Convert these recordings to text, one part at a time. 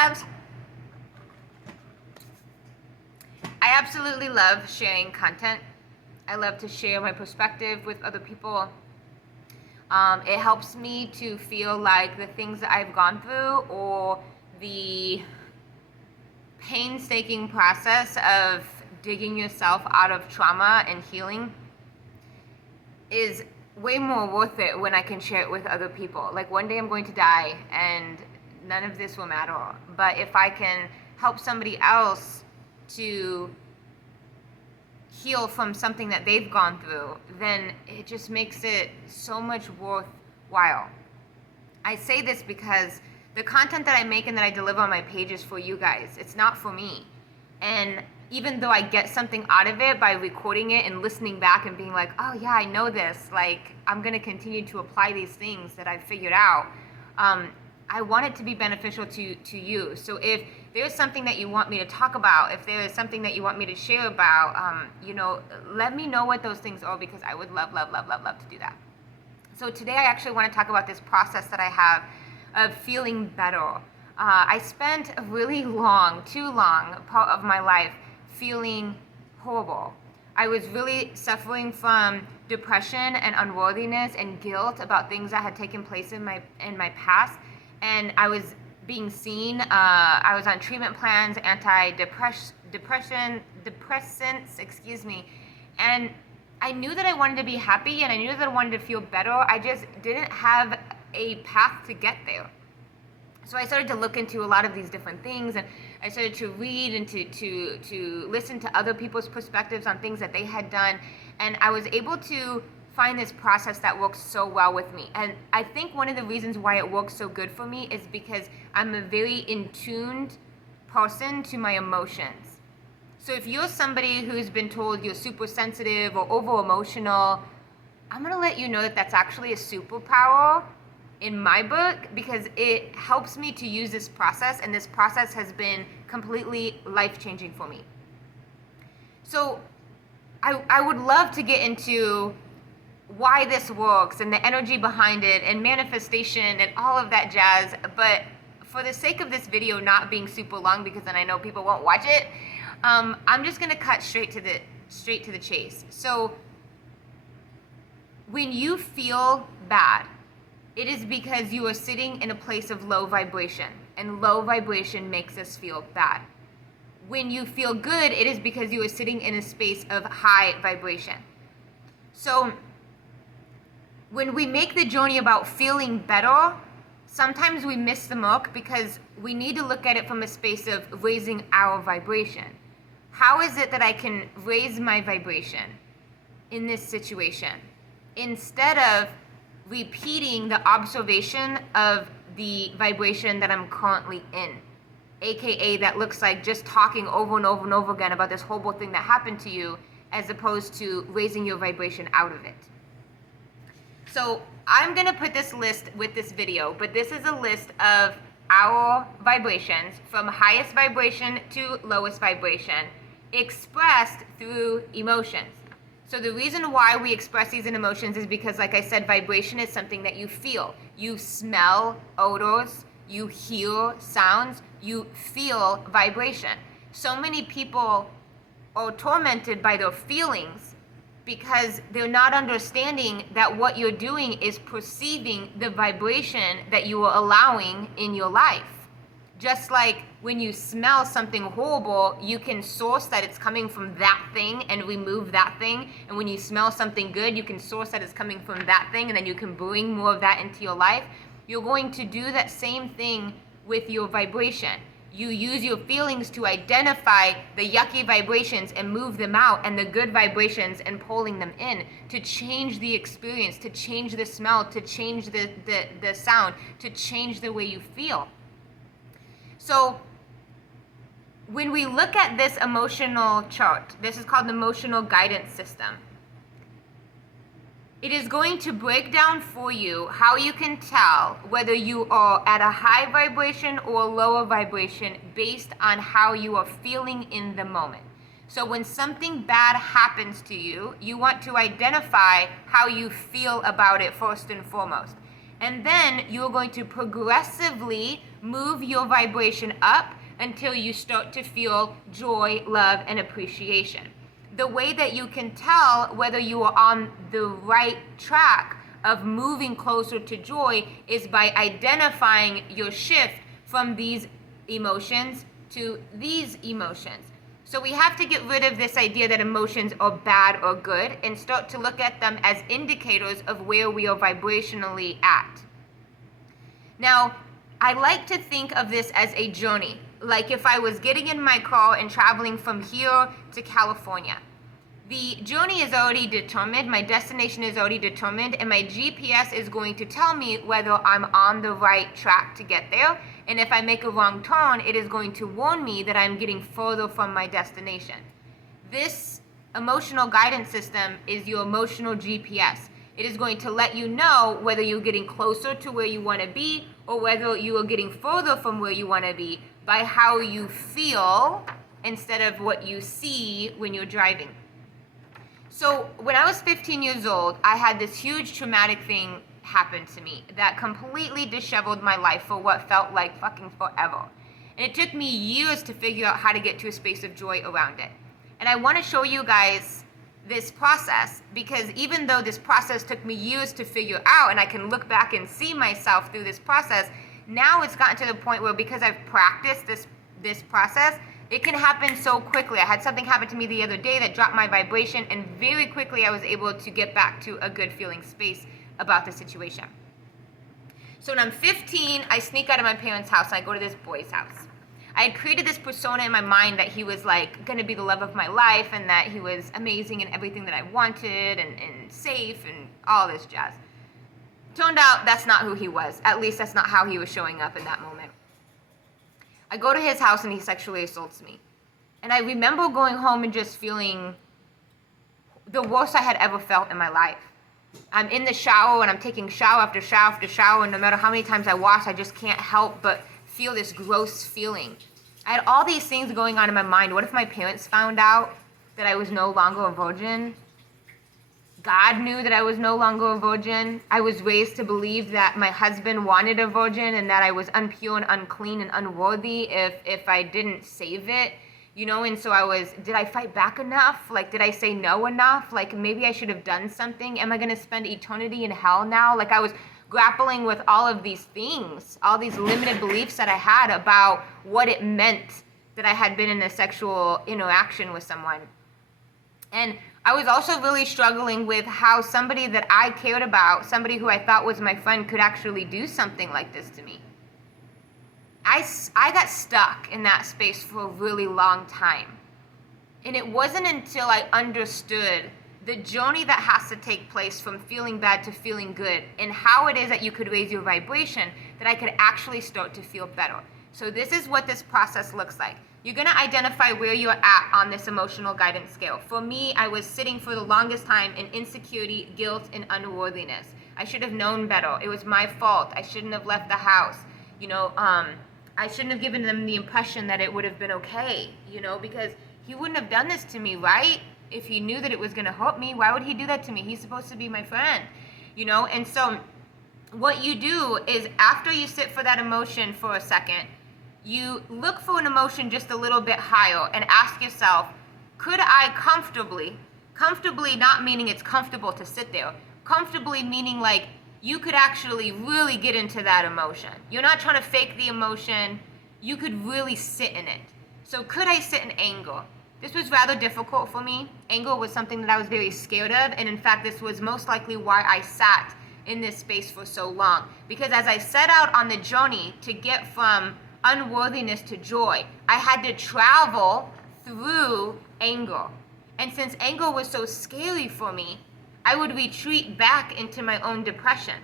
loves. I absolutely love sharing content. I love to share my perspective with other people. It helps me to feel like the things that I've gone through, or the painstaking process of digging yourself out of trauma and healing, is way more worth it when I can share it with other people. Like, one day I'm going to die and none of this will matter. But if I can help somebody else to heal from something that they've gone through, then it just makes it so much worthwhile. I say this because the content that I make and that I deliver on my page is for you guys. It's not for me. And even though I get something out of it by recording it and listening back and being like, oh yeah, I know this, like, I'm going to continue to apply these things that I've figured out, I want it to be beneficial to you. So if there's something that you want me to talk about, if there is something that you want me to share about, let me know what those things are, because I would love, love, love, love, love to do that. So today I actually want to talk about this process that I have of feeling better. I spent a really too long part of my life feeling horrible. I was really suffering from depression and unworthiness and guilt about things that had taken place in my past, and I was being seen. I was on treatment plans, antidepressants, and I knew that I wanted to be happy, and I knew that I wanted to feel better. I just didn't have a path to get there. So I started to look into a lot of these different things, and I started to read and to listen to other people's perspectives on things that they had done, and I was able to find this process that works so well with me. And I think one of the reasons why it works so good for me is because I'm a very in-tuned person to my emotions. So if you're somebody who's been told you're super sensitive or over-emotional, I'm going to let you know that that's actually a superpower in my book, because it helps me to use this process, and this process has been completely life-changing for me. So I would love to get into why this works and the energy behind it and manifestation and all of that jazz, but for the sake of this video not being super long, because then I know people won't watch it, I'm just going to cut straight to the chase. So when you feel bad, it is because you are sitting in a place of low vibration, and low vibration makes us feel bad. When you feel good, it is because you are sitting in a space of high vibration. So when we make the journey about feeling better, sometimes we miss the mark, because we need to look at it from a space of raising our vibration. How is it that I can raise my vibration in this situation, instead of repeating the observation of the vibration that I'm currently in, aka that looks like just talking over and over and over again about this horrible thing that happened to you, as opposed to raising your vibration out of it. So I'm going to put this list with this video, but this is a list of our vibrations from highest vibration to lowest vibration, expressed through emotions. So the reason why we express these in emotions is because, like I said, vibration is something that you feel. You smell odors, you hear sounds, you feel vibration. So many people are tormented by their feelings because they're not understanding that what you're doing is perceiving the vibration that you are allowing in your life. Just like when you smell something horrible, you can source that it's coming from that thing and remove that thing. And when you smell something good, you can source that it's coming from that thing, and then you can bring more of that into your life. You're going to do that same thing with your vibration. You use your feelings to identify the yucky vibrations and move them out, and the good vibrations and pulling them in, to change the experience, to change the smell, to change the sound, to change the way you feel. So when we look at this emotional chart, this is called the emotional guidance system. It is going to break down for you how you can tell whether you are at a high vibration or a lower vibration based on how you are feeling in the moment. So when something bad happens to you, you want to identify how you feel about it first and foremost. And then you're going to progressively move your vibration up until you start to feel joy, love, and appreciation. The way that you can tell whether you are on the right track of moving closer to joy is by identifying your shift from these emotions to these emotions. So we have to get rid of this idea that emotions are bad or good and start to look at them as indicators of where we are vibrationally at. Now, I like to think of this as a journey. Like if I was getting in my car and traveling from here to California. The journey is already determined, my destination is already determined, and my GPS is going to tell me whether I'm on the right track to get there. And if I make a wrong turn, it is going to warn me that I'm getting further from my destination. This emotional guidance system is your emotional GPS. It is going to let you know whether you're getting closer to where you want to be or whether you are getting further from where you want to be by how you feel instead of what you see when you're driving. So when I was 15 years old, I had this huge traumatic thing happen to me that completely disheveled my life for what felt like fucking forever. And it took me years to figure out how to get to a space of joy around it. And I want to show you guys this process because even though this process took me years to figure out and I can look back and see myself through this process, now it's gotten to the point where because I've practiced this process, it can happen so quickly. I had something happen to me the other day that dropped my vibration, and very quickly I was able to get back to a good feeling space about the situation. So when I'm 15, I sneak out of my parents' house and I go to this boy's house. I had created this persona in my mind that he was like gonna be the love of my life and that he was amazing and everything that I wanted and safe and all this jazz. Turned out that's not who he was. At least that's not how he was showing up in that moment. I go to his house and he sexually assaults me. And I remember going home and just feeling the worst I had ever felt in my life. I'm in the shower and I'm taking shower after shower after shower, and no matter how many times I wash, I just can't help but feel this gross feeling. I had all these things going on in my mind. What if my parents found out that I was no longer a virgin? God knew that I was no longer a virgin. I was raised to believe that my husband wanted a virgin and that I was unpure and unclean and unworthy if I didn't save it, you know, and so did I fight back enough? Like, did I say no enough? Like, maybe I should have done something. Am I going to spend eternity in hell now? Like, I was grappling with all of these things, all these limited beliefs that I had about what it meant that I had been in a sexual interaction with someone. And I was also really struggling with how somebody that I cared about, somebody who I thought was my friend, could actually do something like this to me. I got stuck in that space for a really long time. And it wasn't until I understood the journey that has to take place from feeling bad to feeling good and how it is that you could raise your vibration that I could actually start to feel better. So this is what this process looks like. You're going to identify where you're at on this emotional guidance scale. For me, I was sitting for the longest time in insecurity, guilt, and unworthiness. I should have known better. It was my fault. I shouldn't have left the house. I shouldn't have given them the impression that it would have been okay, because he wouldn't have done this to me, right? If he knew that it was going to hurt me, why would he do that to me? He's supposed to be my friend, And so what you do is after you sit for that emotion for a second, you look for an emotion just a little bit higher and ask yourself, could I comfortably not meaning it's comfortable to sit there, comfortably meaning like you could actually really get into that emotion. You're not trying to fake the emotion. You could really sit in it. So could I sit in anger? This was rather difficult for me. Anger was something that I was very scared of, and in fact, this was most likely why I sat in this space for so long. Because as I set out on the journey to get from unworthiness to joy, I had to travel through anger. And since anger was so scary for me, I would retreat back into my own depression,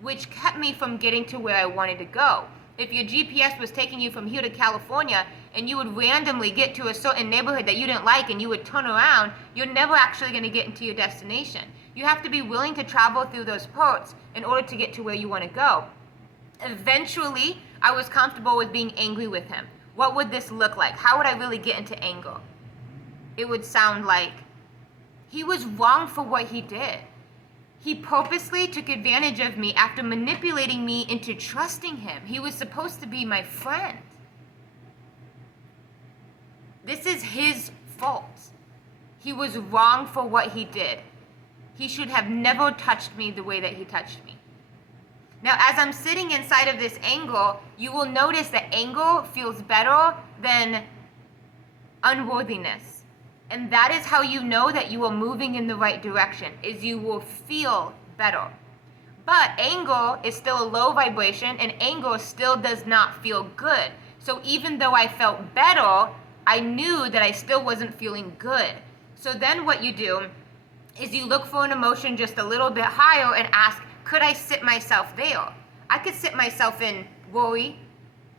which kept me from getting to where I wanted to go. If your GPS was taking you from here to California and you would randomly get to a certain neighborhood that you didn't like and you would turn around, you're never actually going to get into your destination. You have to be willing to travel through those parts in order to get to where you want to go. Eventually, I was comfortable with being angry with him. What would this look like? How would I really get into anger? It would sound like he was wrong for what he did. He purposely took advantage of me after manipulating me into trusting him. He was supposed to be my friend. This is his fault. He was wrong for what he did. He should have never touched me the way that he touched me. Now, as I'm sitting inside of this angle, you will notice that anger feels better than unworthiness. And that is how you know that you are moving in the right direction, is you will feel better. But anger is still a low vibration, and anger still does not feel good. So even though I felt better, I knew that I still wasn't feeling good. So then what you do is you look for an emotion just a little bit higher and ask, could I sit myself there? I could sit myself in worry.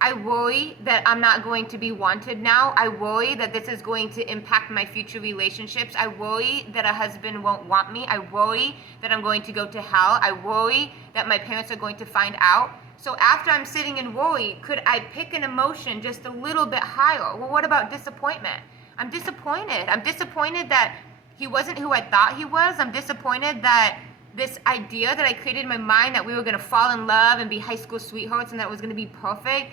I worry that I'm not going to be wanted now. I worry that this is going to impact my future relationships. I worry that a husband won't want me. I worry that I'm going to go to hell. I worry that my parents are going to find out. So after I'm sitting in worry, could I pick an emotion just a little bit higher? Well, what about disappointment? I'm disappointed. I'm disappointed that he wasn't who I thought he was. I'm disappointed that this idea that I created in my mind that we were going to fall in love and be high school sweethearts and that it was going to be perfect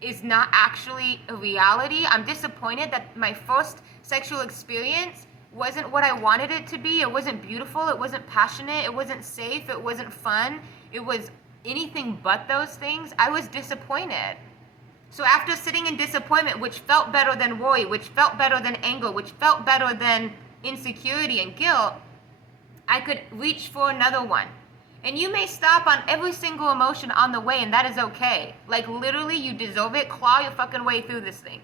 is not actually a reality. I'm disappointed that my first sexual experience wasn't what I wanted it to be. It wasn't beautiful. It wasn't passionate. It wasn't safe. It wasn't fun. It was anything but those things. I was disappointed. So after sitting in disappointment, which felt better than worry, which felt better than anger, which felt better than insecurity and guilt, I could reach for another one. And you may stop on every single emotion on the way, and that is okay. Like, literally, you deserve it. Claw your fucking way through this thing.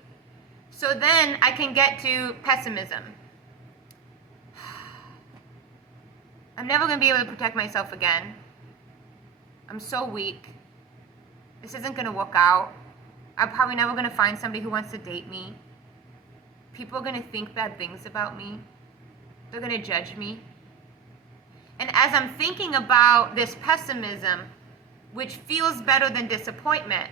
So then I can get to pessimism. I'm never going to be able to protect myself again. I'm so weak. This isn't going to work out. I'm probably never going to find somebody who wants to date me. People are going to think bad things about me. They're going to judge me. And as I'm thinking about this pessimism, which feels better than disappointment,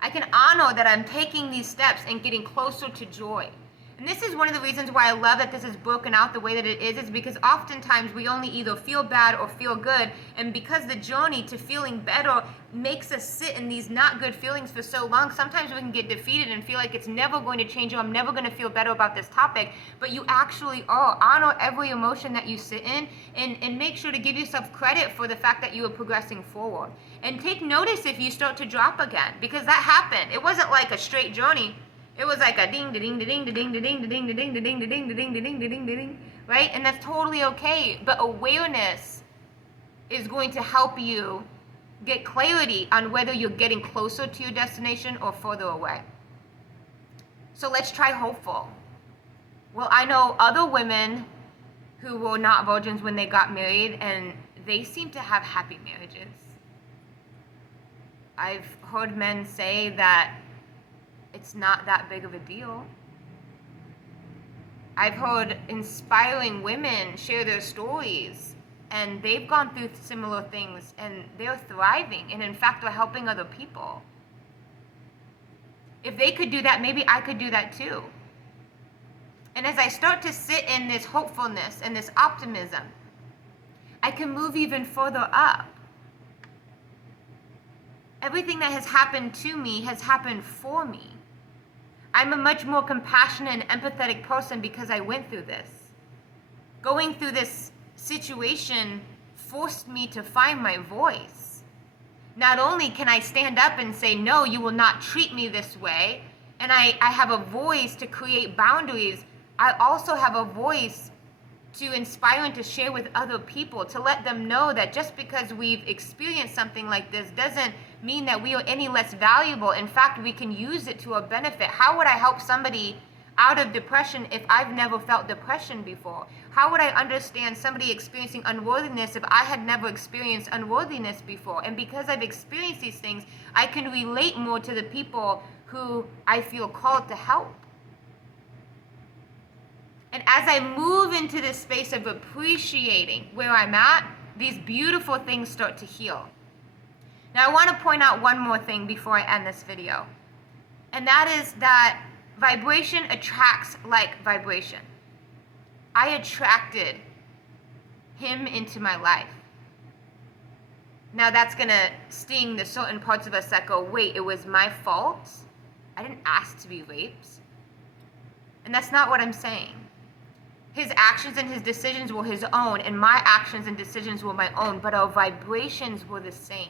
I can honor that I'm taking these steps and getting closer to joy. And this is one of the reasons why I love that this is broken out the way that it is because oftentimes we only either feel bad or feel good. And because the journey to feeling better makes us sit in these not good feelings for so long, sometimes we can get defeated and feel like it's never going to change or I'm never going to feel better about this topic. But you actually are. Honor every emotion that you sit in and make sure to give yourself credit for the fact that you are progressing forward. And take notice if you start to drop again, because that happened. It wasn't like a straight journey. It was like a ding, ding, ding, ding, ding, ding, ding, ding, ding, ding, ding, ding, ding, ding, ding, ding, right? And that's totally okay. But awareness is going to help you get clarity on whether you're getting closer to your destination or further away. So let's try hopeful. Well, I know other women who were not virgins when they got married, and they seem to have happy marriages. I've heard men say that it's not that big of a deal. I've heard inspiring women share their stories, and they've gone through similar things, and they're thriving, and in fact, are helping other people. If they could do that, maybe I could do that too. And as I start to sit in this hopefulness and this optimism, I can move even further up. Everything that has happened to me has happened for me. I'm a much more compassionate and empathetic person because I went through this. Going through this situation forced me to find my voice. Not only can I stand up and say, no, you will not treat me this way, and I have a voice to create boundaries, I also have a voice to inspire and to share with other people, to let them know that just because we've experienced something like this doesn't mean that we are any less valuable. In fact, we can use it to our benefit. How would I help somebody out of depression if I've never felt depression before? How would I understand somebody experiencing unworthiness if I had never experienced unworthiness before? And because I've experienced these things, I can relate more to the people who I feel called to help. And as I move into this space of appreciating where I'm at, these beautiful things start to heal. Now, I want to point out one more thing before I end this video. And that is that vibration attracts like vibration. I attracted him into my life. Now that's going to sting the certain parts of us that go, wait, it was my fault? I didn't ask to be raped. And that's not what I'm saying. His actions and his decisions were his own, and my actions and decisions were my own, but our vibrations were the same.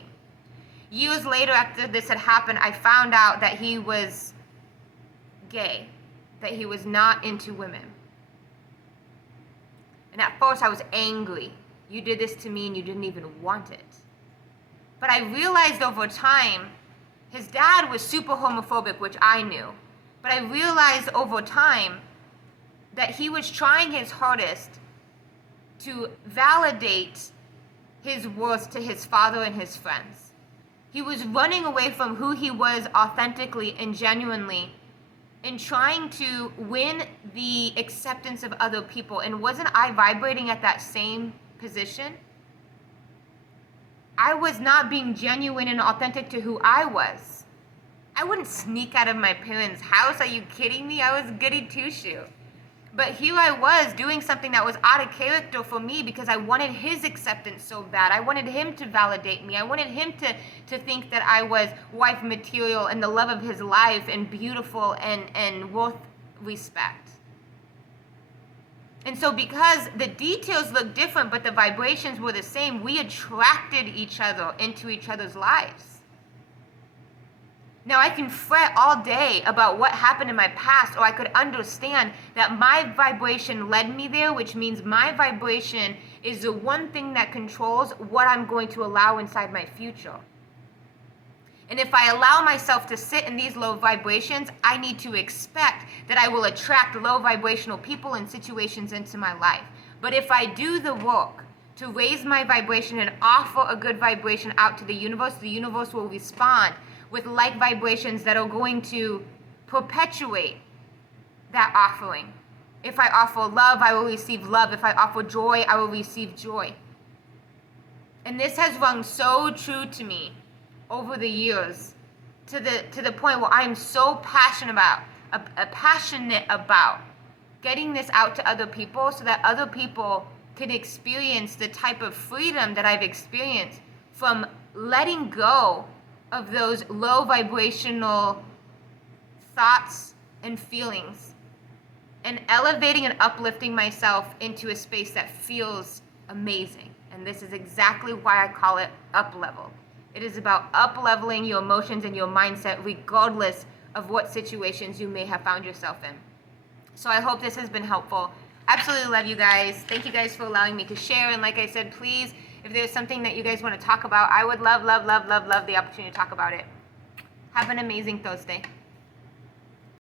Years later, after this had happened, I found out that he was gay, that he was not into women. And at first I was angry. You did this to me and you didn't even want it. But I realized over time, his dad was super homophobic, which I knew. But I realized over time that he was trying his hardest to validate his worth to his father and his friends. He was running away from who he was authentically and genuinely and trying to win the acceptance of other people. And wasn't I vibrating at that same position? I was not being genuine and authentic to who I was. I wouldn't sneak out of my parents' house. Are you kidding me? I was goody two-shoe. But here I was doing something that was out of character for me because I wanted his acceptance so bad. I wanted him to validate me. I wanted him to think that I was wife material and the love of his life and beautiful and worth respect. And so because the details look different but the vibrations were the same, we attracted each other into each other's lives. Now, I can fret all day about what happened in my past, or I could understand that my vibration led me there, which means my vibration is the one thing that controls what I'm going to allow inside my future. And if I allow myself to sit in these low vibrations, I need to expect that I will attract low vibrational people and situations into my life. But if I do the work to raise my vibration and offer a good vibration out to the universe will respond with like vibrations that are going to perpetuate that offering. If I offer love, I will receive love. If I offer joy, I will receive joy. And this has rung so true to me over the years, to the point where I am so passionate about getting this out to other people so that other people can experience the type of freedom that I've experienced from letting go of those low vibrational thoughts and feelings and elevating and uplifting myself into a space that feels amazing. And this is exactly why I call it up level. It is about up leveling your emotions and your mindset regardless of what situations you may have found yourself in. So I hope this has been helpful. Absolutely love you guys. Thank you guys for allowing me to share. And like I said, please, if there's something that you guys want to talk about, I would love the opportunity to talk about it. Have an amazing Thursday.